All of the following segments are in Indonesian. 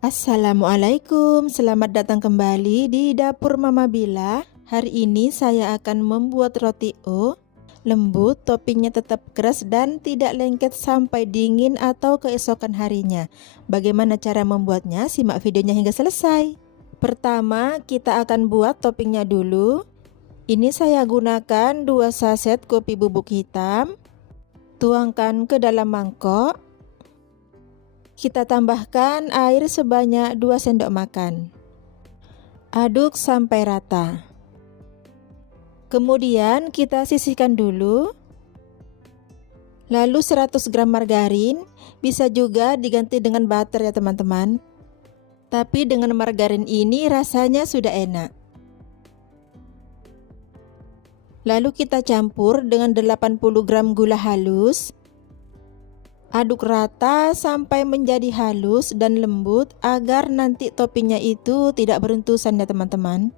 Assalamualaikum, selamat datang kembali di dapur Mama Bila. Hari ini saya akan membuat roti O, lembut, toppingnya tetap keras dan tidak lengket sampai dingin atau keesokan harinya. Bagaimana cara membuatnya? Simak videonya hingga selesai. Pertama, kita akan buat toppingnya dulu. Ini saya gunakan 2 saset kopi bubuk hitam. Tuangkan ke dalam mangkok. Kita tambahkan air sebanyak 2 sendok makan. Aduk sampai rata. Kemudian kita sisihkan dulu. Lalu 100 gram margarin, bisa juga diganti dengan butter ya teman-teman. Tapi dengan margarin ini rasanya sudah enak. Lalu kita campur dengan 80 gram gula halus. Aduk rata sampai menjadi halus dan lembut agar nanti toppingnya itu tidak beruntusan ya teman-teman.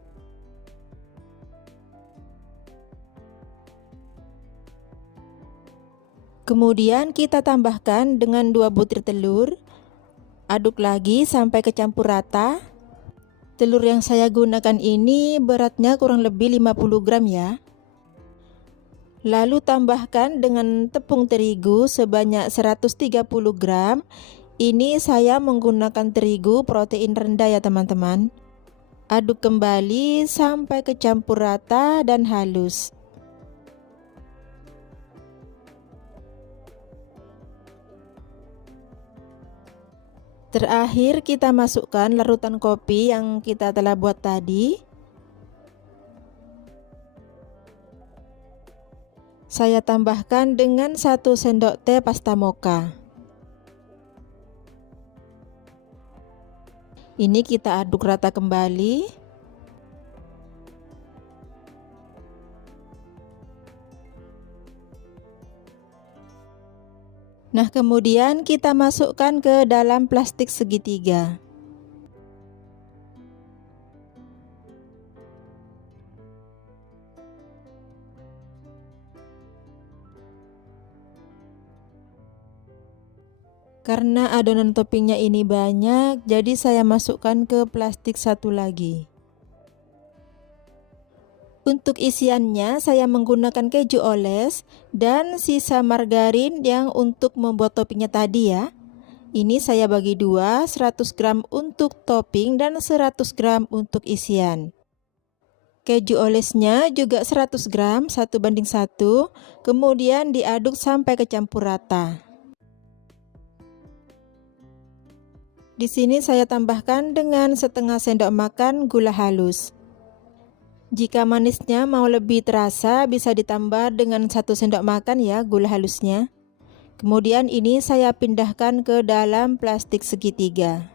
Kemudian kita tambahkan dengan 2 butir telur. Aduk lagi sampai kecampur rata. Telur yang saya gunakan ini beratnya kurang lebih 50 gram ya. Lalu tambahkan dengan tepung terigu sebanyak 130 gram. Ini saya menggunakan terigu protein rendah ya teman-teman. Aduk kembali sampai kecampur rata dan halus. Terakhir kita masukkan larutan kopi yang kita telah buat tadi. Saya tambahkan dengan 1 sendok teh pasta mocha. Ini kita aduk rata kembali. Nah, kemudian kita masukkan ke dalam plastik segitiga. Karena adonan toppingnya ini banyak, jadi saya masukkan ke plastik satu lagi. Untuk isiannya saya menggunakan keju oles dan sisa margarin yang untuk membuat toppingnya tadi ya. Ini saya bagi 2, 100 gram untuk topping dan 100 gram untuk isian. Keju olesnya juga 100 gram, 1:1, kemudian diaduk sampai kecampur rata. Di sini saya tambahkan dengan setengah sendok makan gula halus. Jika manisnya mau lebih terasa, bisa ditambah dengan 1 sendok makan ya gula halusnya. Kemudian ini saya pindahkan ke dalam plastik segitiga.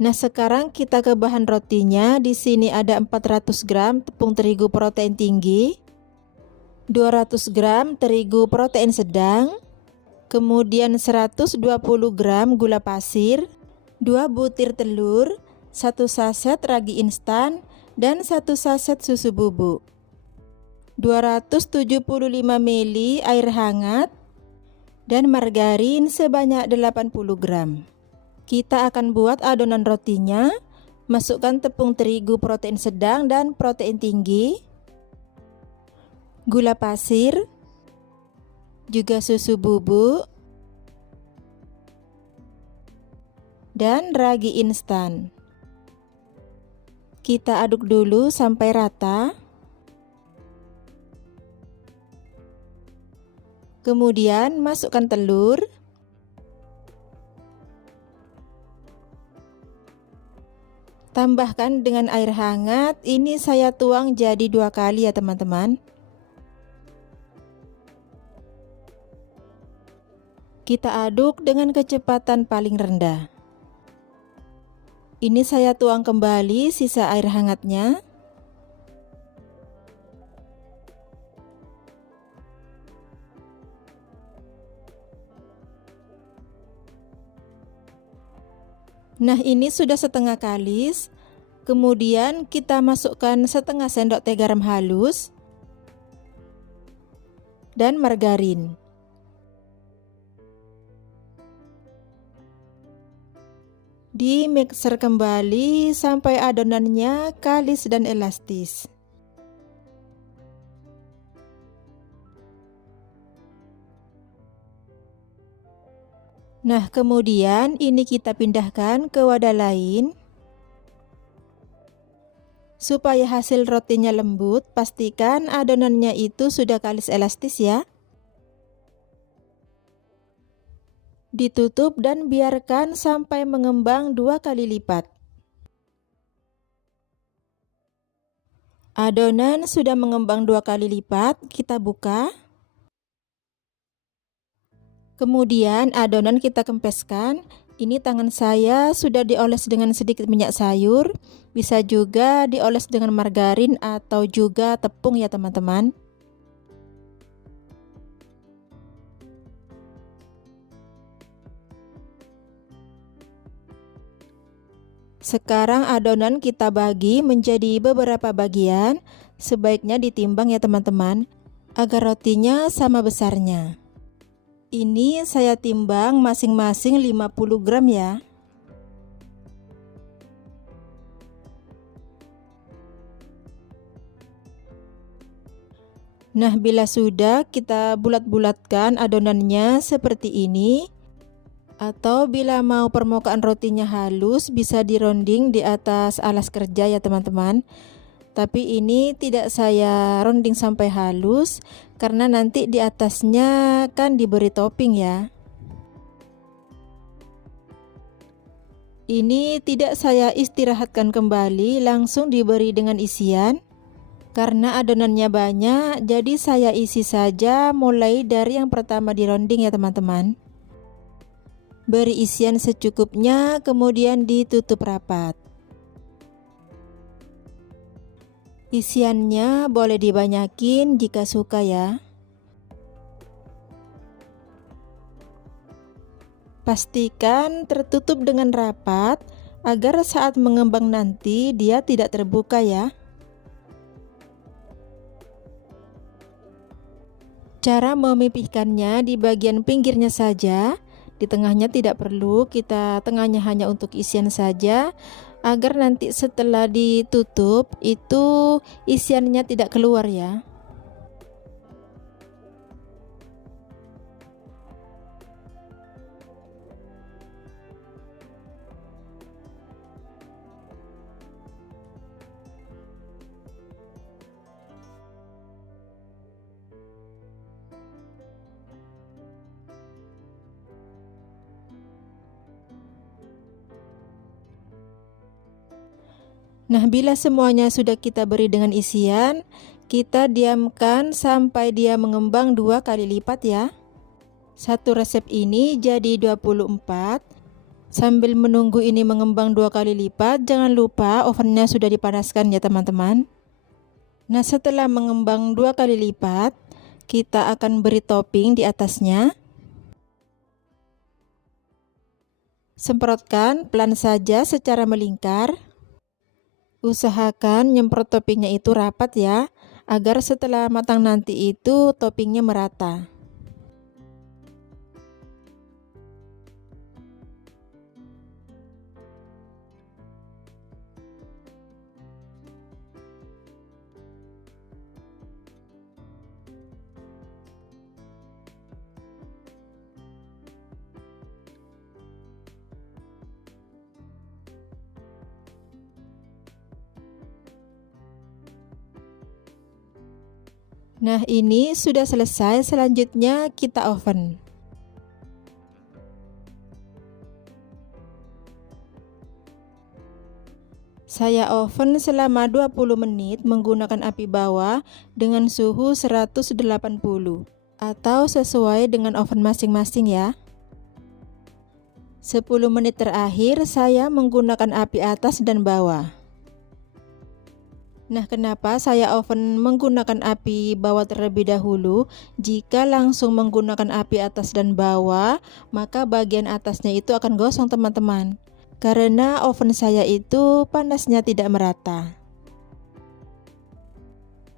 Nah, sekarang kita ke bahan rotinya. Di sini ada 400 gram tepung terigu protein tinggi, 200 gram terigu protein sedang, kemudian 120 gram gula pasir, 2 butir telur, 1 saset ragi instan, dan 1 saset susu bubuk, 275 ml air hangat, dan margarin sebanyak 80 gram. Kita akan buat adonan rotinya. Masukkan tepung terigu protein sedang dan protein tinggi, gula pasir, juga susu bubuk, dan ragi instan. Kita aduk dulu sampai rata. Kemudian masukkan telur. Tambahkan dengan air hangat. Ini saya tuang jadi 2 kali ya teman-teman. Kita aduk dengan kecepatan paling rendah. Ini saya tuang kembali sisa air hangatnya. Nah, ini sudah setengah kalis. Kemudian kita masukkan setengah sendok teh garam halus dan margarin. Di mixer kembali sampai adonannya kalis dan elastis. Nah, kemudian ini kita pindahkan ke wadah lain. Supaya hasil rotinya lembut, pastikan adonannya itu sudah kalis elastis ya. Ditutup dan biarkan sampai mengembang 2 kali lipat. Adonan sudah mengembang 2 kali lipat, kita buka. Kemudian adonan kita kempeskan. Ini tangan saya sudah dioles dengan sedikit minyak sayur. Bisa juga dioles dengan margarin atau juga tepung ya teman-teman. Sekarang adonan kita bagi menjadi beberapa bagian. Sebaiknya ditimbang ya teman-teman, agar rotinya sama besarnya. Ini saya timbang masing-masing 50 gram ya. Nah, bila sudah, kita bulat-bulatkan adonannya seperti ini. Atau bila mau permukaan rotinya halus, bisa dironding di atas alas kerja ya teman-teman. Tapi ini tidak saya ronding sampai halus karena nanti di atasnya kan diberi topping ya. Ini tidak saya istirahatkan kembali, langsung diberi dengan isian. Karena adonannya banyak, jadi saya isi saja mulai dari yang pertama dironding ya teman-teman. Beri isian secukupnya, kemudian ditutup rapat. Isiannya boleh dibanyakin jika suka ya. Pastikan tertutup dengan rapat agar saat mengembang nanti dia tidak terbuka ya. Cara memipihkannya di bagian pinggirnya saja. Di tengahnya tidak perlu, kita tengahnya hanya untuk isian saja, agar nanti setelah ditutup itu isiannya tidak keluar ya. Nah, bila semuanya sudah kita beri dengan isian, kita diamkan sampai dia mengembang 2 kali lipat ya. Satu resep ini jadi 24. Sambil menunggu ini mengembang 2 kali lipat, jangan lupa ovennya sudah dipanaskan ya teman-teman. Nah, setelah mengembang 2 kali lipat, kita akan beri topping di atasnya. Semprotkan pelan saja secara melingkar. Usahakan nyemprot toppingnya itu rapat ya, agar setelah matang nanti itu toppingnya merata. Nah, ini sudah selesai, selanjutnya kita oven. Saya oven selama 20 menit menggunakan api bawah dengan suhu 180 atau sesuai dengan oven masing-masing ya. 10 menit terakhir saya menggunakan api atas dan bawah. Nah, kenapa saya oven menggunakan api bawah terlebih dahulu? Jika langsung menggunakan api atas dan bawah, maka bagian atasnya itu akan gosong teman-teman. karena oven saya itu panasnya tidak merata.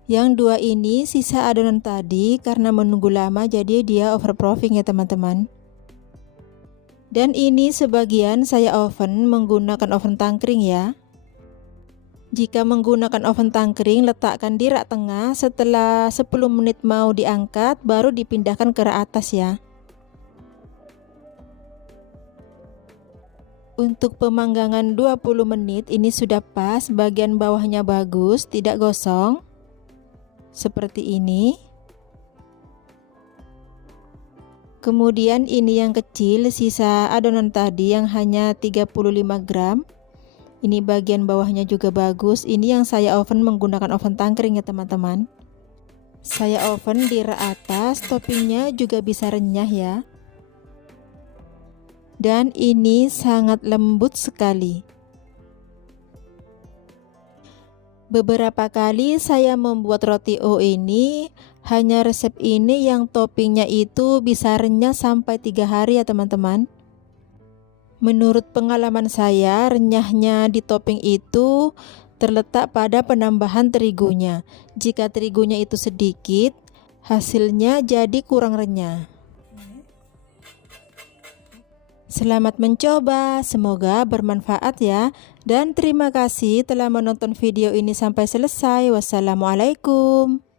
Yang dua ini sisa adonan tadi karena menunggu lama jadi dia overproofing ya teman-teman. Dan ini sebagian saya oven menggunakan oven tangkring ya. Jika menggunakan oven tangkring, letakkan di rak tengah, setelah 10 menit mau diangkat baru dipindahkan ke rak atas ya. Untuk pemanggangan 20 menit ini sudah pas, bagian bawahnya bagus, tidak gosong. Seperti ini. Kemudian ini yang kecil, sisa adonan tadi yang hanya 35 gram. Ini bagian bawahnya juga bagus. Ini yang saya oven menggunakan oven tangkring ya teman-teman. Saya oven di rak atas, toppingnya juga bisa renyah ya. Dan ini sangat lembut sekali. Beberapa kali saya membuat roti O ini, hanya resep ini yang toppingnya itu bisa renyah sampai 3 hari ya teman-teman. Menurut pengalaman saya, renyahnya di topping itu terletak pada penambahan terigunya. Jika terigunya itu sedikit, hasilnya jadi kurang renyah. Selamat mencoba, semoga bermanfaat ya. Dan terima kasih telah menonton video ini sampai selesai. Wassalamualaikum.